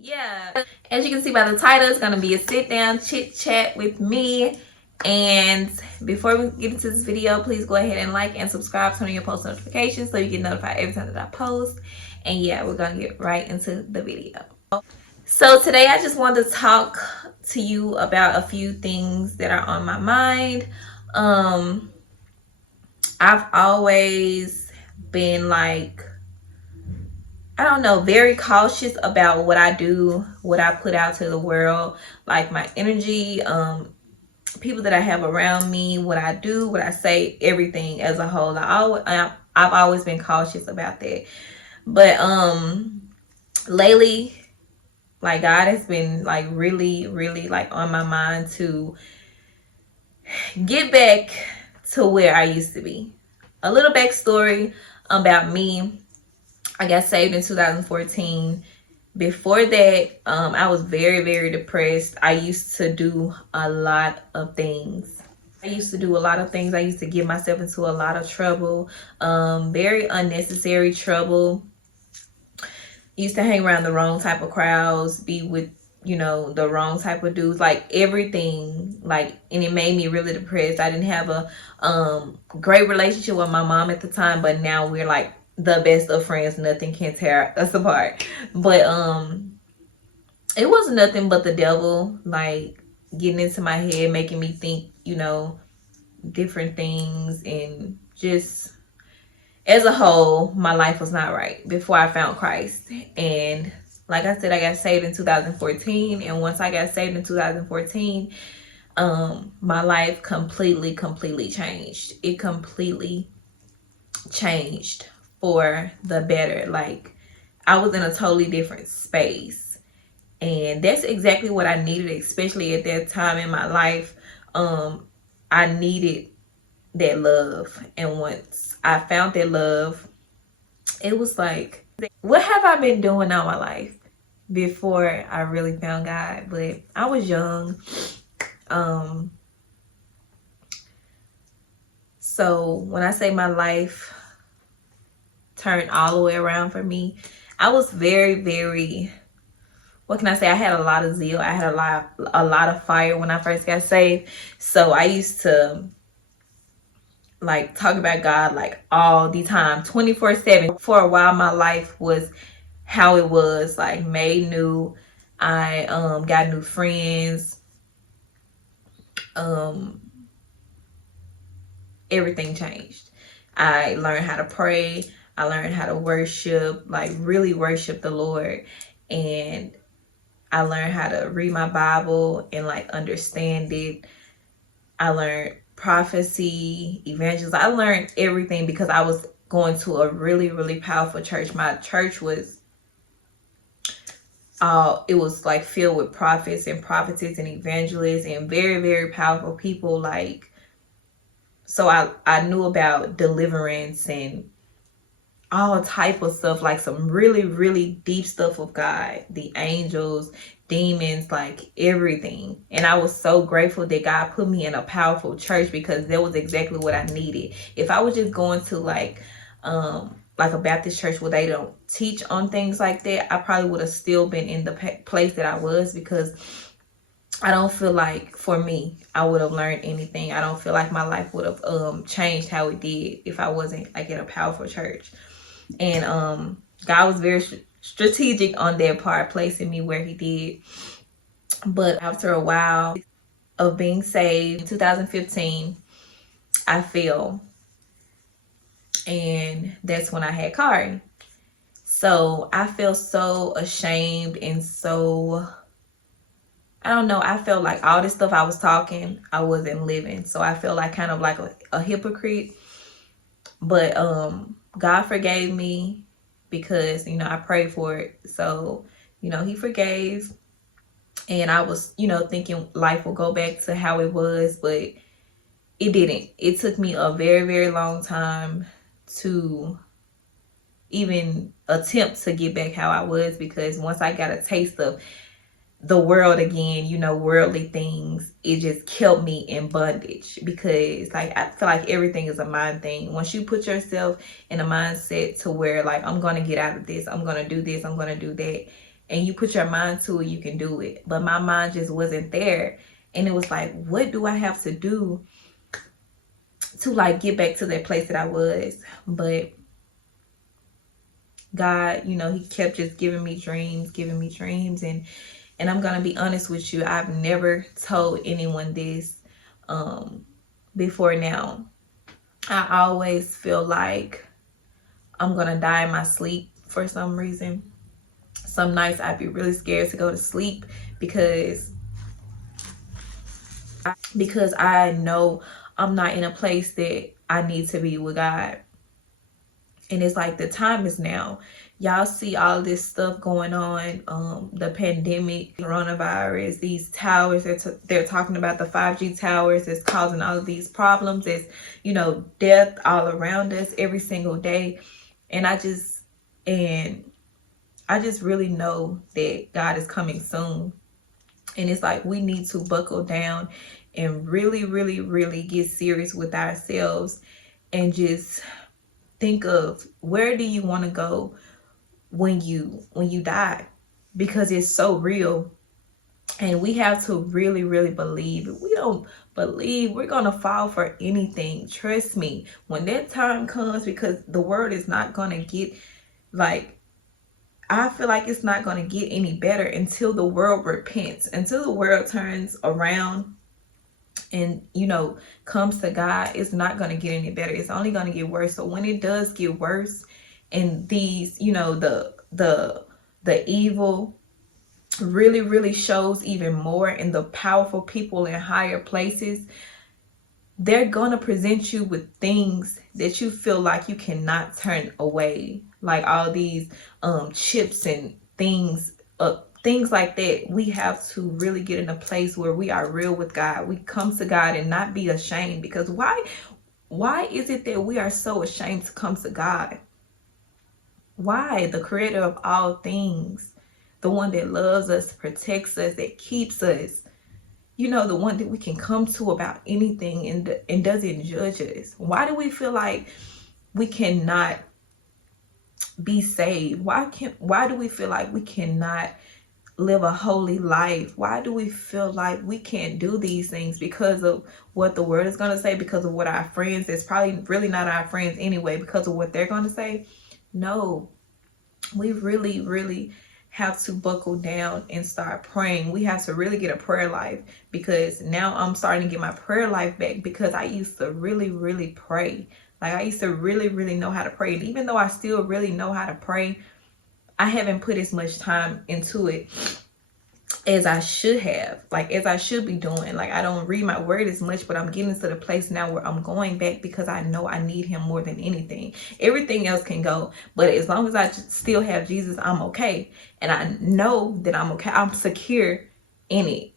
yeah, as you can see by the title, it's gonna be a sit down chit chat with me. And before we get into this video, please go ahead and like and subscribe, turn on your post notifications so you get notified every time that I post. And yeah, we're gonna get right into the video. So today I just wanted to talk to you about a few things that are on my mind. I've always been like, I don't know, very cautious about what I do, what I put out to the world, like my energy, people that I have around me, what I do, what I say, everything as a whole. I've always been cautious about that. But lately, like, God has been like really like on my mind to get back to where I used to be. A little backstory about me. I got saved in 2014. Before that, I was very depressed. I used to do a lot of things. I used to get myself into a lot of trouble, very unnecessary trouble. Used to hang around the wrong type of crowds, be with, you know, the wrong type of dudes, like everything, like, and it made me really depressed. I didn't have a great relationship with my mom at the time, but now we're like the best of friends. Nothing can tear us apart. But it was nothing but the devil, like, getting into my head, making me think, you know, different things. And just as a whole, my life was not right before I found Christ. And like I said, I got saved in 2014. And once I got saved in 2014, my life completely changed. It completely changed for the better. Like, I was in a totally different space, and that's exactly what I needed, especially at that time in my life. I needed that love, and once I found that love, it was like, what have I been doing all my life before I really found God? But I was young. So when I say my life turned all the way around for me, I was very, what can I say? I had a lot of zeal. I had a lot of fire when I first got saved. So I used to like talk about God like all the time, 24/7. For a while, my life was how it was, like made new. I got new friends. Everything changed. I learned how to pray. I learned how to worship, like really worship the Lord. And I learned how to read my Bible and like understand it. I learned prophecy, evangelism. I learned everything because I was going to a really powerful church. My church was it was like filled with prophets and prophetess and evangelists and very powerful people. Like, so I knew about deliverance and all type of stuff, like some really deep stuff of God, the angels, demons, like everything. And I was so grateful that God put me in a powerful church, because that was exactly what I needed. If I was just going to like a Baptist church where they don't teach on things like that, I probably would have still been in the place that I was, because I don't feel like, for me, I would have learned anything. I don't feel like my life would have changed how it did if I wasn't like in a powerful church. And God was very strategic on that part, placing me where he did. But after a while of being saved, in 2015, I fell. And that's when I had Kari. So I felt so ashamed and so, I don't know, I felt like all this stuff I was talking, I wasn't living. So I felt like kind of like a hypocrite. But God forgave me, because, you know, I prayed for it. So, you know, he forgave. And I was, you know, thinking life will go back to how it was, but it didn't. It took me a very long time to even attempt to get back how I was, because once I got a taste of the world again, you know, worldly things, it just kept me in bondage. Because like, I feel like everything is a mind thing. Once you put yourself in a mindset to where like, I'm gonna get out of this, I'm gonna do this, I'm gonna do that, and you put your mind to it, you can do it. But my mind just wasn't there. And it was like, what do I have to do to like get back to that place that I was? But God, you know, he kept just giving me dreams. And I'm gonna be honest with you, I've never told anyone this before now. I always feel like I'm gonna die in my sleep for some reason. Some nights I'd be really scared to go to sleep because I know I'm not in a place that I need to be with God. And it's like the time is now. Y'all see all this stuff going on, the pandemic, coronavirus, these towers, they're talking about the 5G towers that's causing all of these problems. There's, you know, death all around us every single day. And I just really know that God is coming soon. And it's like we need to buckle down and really, really, really get serious with ourselves and just think of where do you want to go when you die, because it's so real. And we have to really, really believe. If we don't believe, we're gonna fall for anything. Trust me, when that time comes, because the word is not gonna get, like, I feel like it's not gonna get any better until the world repents, until the world turns around and, you know, comes to God. It's not going to get any better. It's only going to get worse. So when it does get worse, and these, you know, the evil really, really shows even more, and the powerful people in higher places, they're going to present you with things that you feel like you cannot turn away, like all these chips and things like that. We have to really get in a place where we are real with God. We come to God and not be ashamed, because why is it that we are so ashamed to come to God? Why? The creator of all things, the one that loves us, protects us, that keeps us, you know, the one that we can come to about anything and doesn't judge us. Why do we feel like we cannot be saved? Why do we feel like we cannot live a holy life? Why do we feel like we can't do these things? Because of what the word is going to say, because of what our friends, it's probably really not our friends anyway, because of what they're going to say? No, we really, really have to buckle down and start praying. We have to really get a prayer life, because now I'm starting to get my prayer life back, because I used to really, really pray. Like, I used to really, really know how to pray. And even though I still really know how to pray, I haven't put as much time into it as I should have, like as I should be doing. Like, I don't read my word as much, but I'm getting to the place now where I'm going back, because I know I need him more than anything. Everything else can go, but as long as I still have Jesus, I'm okay. And I know that I'm okay. I'm secure in it.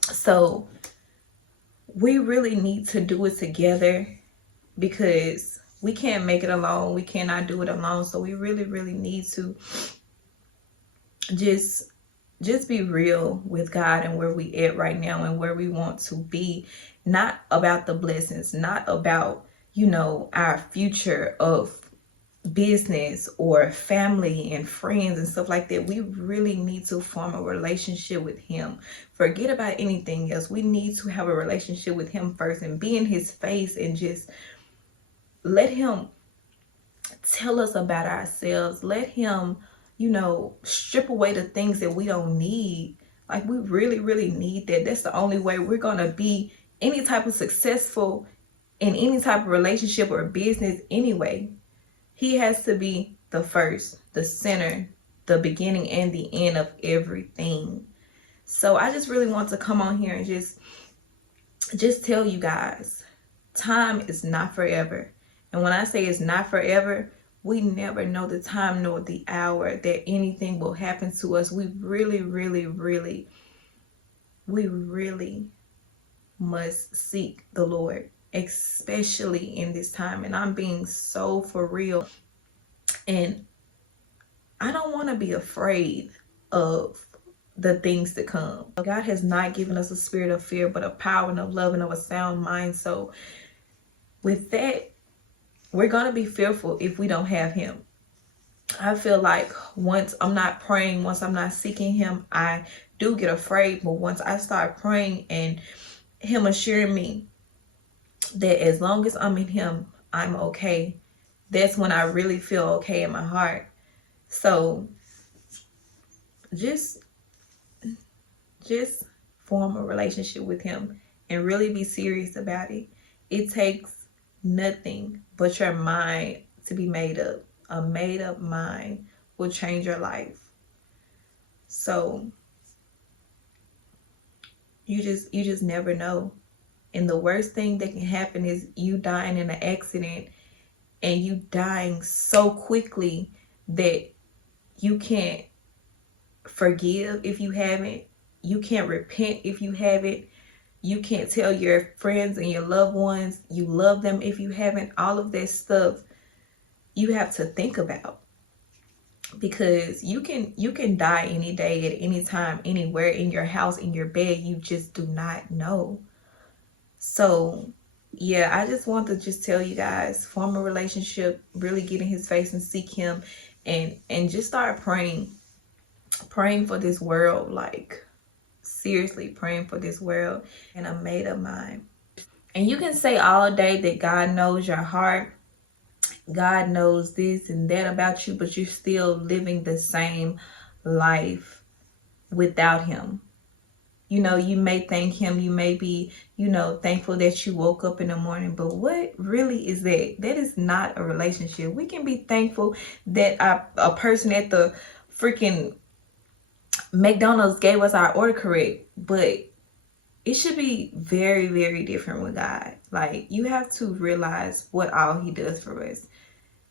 So we really need to do it together, because we can't make it alone. We cannot do it alone. So we really, really need to just be real with God and where we at right now and where we want to be. Not about the blessings, not about, you know, our future of business or family and friends and stuff like that. We really need to form a relationship with him. Forget about anything else. We need to have a relationship with him first and be in his face and just let him tell us about ourselves. Let him, you know, strip away the things that we don't need. Like, we really, really need that. That's the only way we're going to be any type of successful in any type of relationship or business anyway. He has to be the first, the center, the beginning and the end of everything. So I just really want to come on here and just tell you guys, time is not forever. And when I say it's not forever, we never know the time nor the hour that anything will happen to us. We really, really, really, we really must seek the Lord, especially in this time. And I'm being so for real. And I don't want to be afraid of the things to come. God has not given us a spirit of fear, but of power and of love and of a sound mind. So with that, we're going to be fearful if we don't have him. I feel like once I'm not praying, once I'm not seeking him, I do get afraid. But once I start praying and him assuring me that as long as I'm in him, I'm okay, that's when I really feel okay in my heart. So just just form a relationship with him and really be serious about it. It takes nothing but your mind to be made up. A made up mind will change your life. So you just never know. And the worst thing that can happen is you dying in an accident, and you dying so quickly that you can't forgive if you haven't. You can't repent if you haven't. You can't tell your friends and your loved ones you love them if you haven't. All of that stuff you have to think about, because you can die any day, at any time, anywhere, in your house, in your bed. You just do not know. So yeah, I just want to just tell you guys, form a relationship, really get in his face and seek him, and just start praying for this world. Like, seriously praying for this world. And a made up mind. And you can say all day that God knows your heart, God knows this and that about you, but you're still living the same life without him. You may thank him, you may be, thankful that you woke up in the morning, but what really is that? That is not a relationship. We can be thankful that a person at the freaking McDonald's gave us our order correct, but it should be very, very different with God. Like, you have to realize what all he does for us,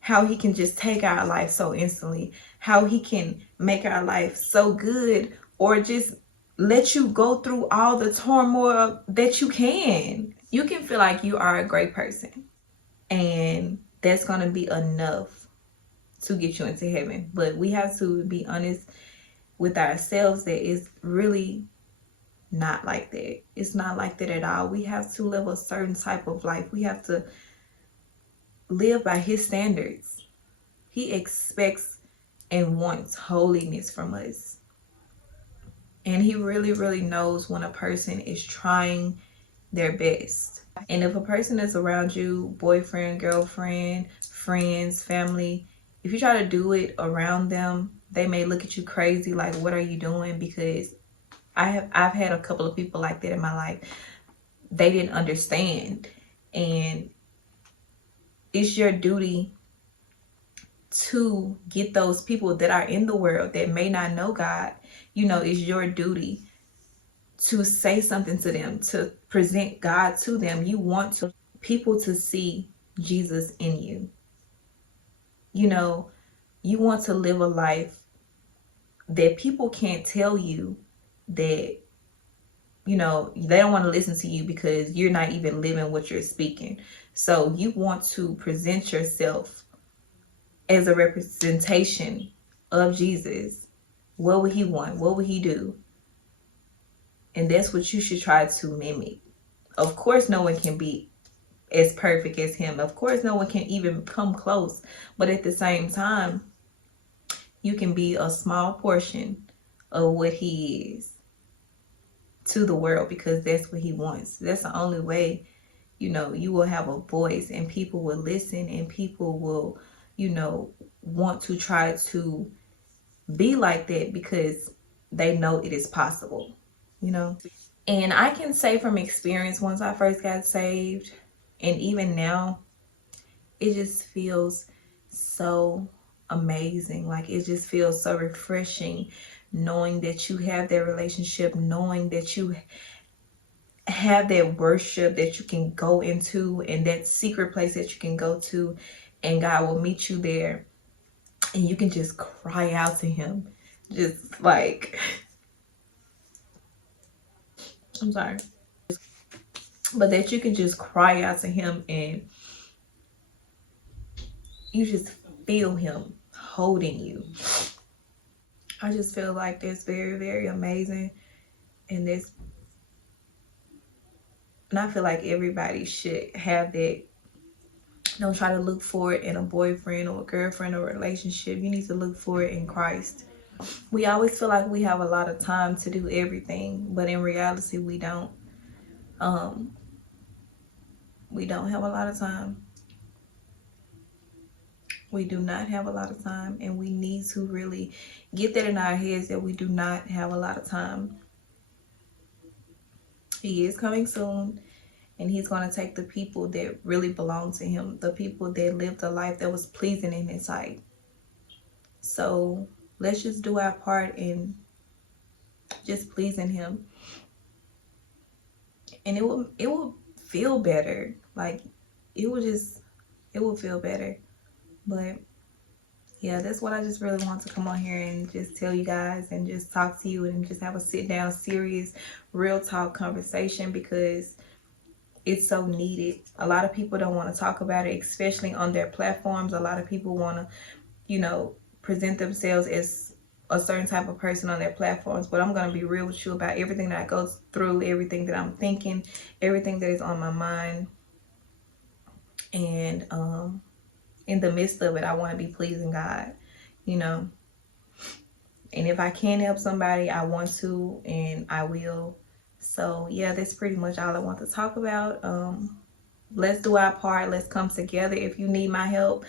how he can just take our life so instantly, how he can make our life so good, or just let you go through all the turmoil that you can. You can feel like you are a great person, and that's going to be enough to get you into heaven. But we have to be honest with ourselves that it's really not like that. It's not like that at all. We have to live a certain type of life. We have to live by his standards. He expects and wants holiness from us. And he really, really knows when a person is trying their best. And if a person is around you, boyfriend, girlfriend, friends, family, if you try to do it around them, they may look at you crazy, like, what are you doing? Because I've had a couple of people like that in my life. They didn't understand. And it's your duty to get those people that are in the world that may not know God. It's your duty to say something to them, to present God to them. You want people to see Jesus in you. You want to live a life that people can't tell you that, they don't want to listen to you because you're not even living what you're speaking. So you want to present yourself as a representation of Jesus. What would he want? What would he do? And that's what you should try to mimic. Of course, no one can be as perfect as him. Of course, no one can even come close. But at the same time, you can be a small portion of what he is to the world, because that's what he wants. That's the only way, you will have a voice, and people will listen, and people will, want to try to be like that, because they know it is possible. And I can say from experience, once I first got saved, and even now, it just feels so amazing. Like, it just feels so refreshing knowing that you have that relationship, knowing that you have that worship that you can go into, and that secret place that you can go to, and God will meet you there, and you can just cry out to him. Just like, I'm sorry. But that you can just cry out to him, and you just feel him holding you. I just feel like that's very, very amazing. And I feel like everybody should have that Don't try to look for it in a boyfriend or a girlfriend or a relationship. You need to look for it in Christ. We always feel like we have a lot of time to do everything, but in reality, we don't. We don't have a lot of time. We do not have a lot of time, and we need to really get that in our heads that we do not have a lot of time. He is coming soon, and he's going to take the people that really belong to him, the people that lived a life that was pleasing in his sight. So let's just do our part in just pleasing him, and it will feel better. Like it will feel better. But yeah, that's what I just really want to come on here and just tell you guys and just talk to you and just have a sit down, serious, real talk conversation, because it's so needed. A lot of people don't want to talk about it, especially on their platforms. A lot of people want to, you know, present themselves as a certain type of person on their platforms. But I'm going to be real with you about everything that I go through, everything that I'm thinking, everything that is on my mind. And in the midst of it, I want to be pleasing God, you know. And if I can help somebody, I want to, and I will. So yeah, that's pretty much all I want to talk about. Let's do our part. Let's come together. If you need my help,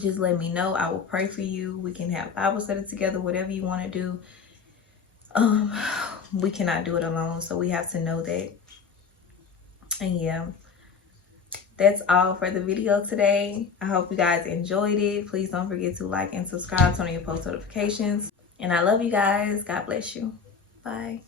just let me know. I will pray for you. We can have Bible study together, whatever you want to do. We cannot do it alone, so we have to know that. And yeah, that's all for the video today. I hope you guys enjoyed it. Please don't forget to like and subscribe, turn on your post notifications. And I love you guys. God bless you. Bye.